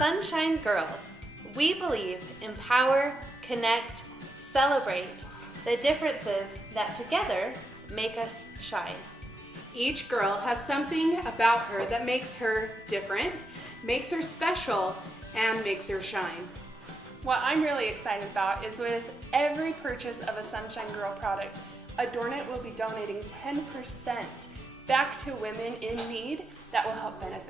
Sunshine Girls, we believe empower, connect, celebrate the differences that together make us shine. Each girl has something about her that makes her different, makes her special, and makes her shine. What I'm really excited about is with every purchase of a Sunshine Girl product, Adornit will be donating 10% back to women in need that will help benefit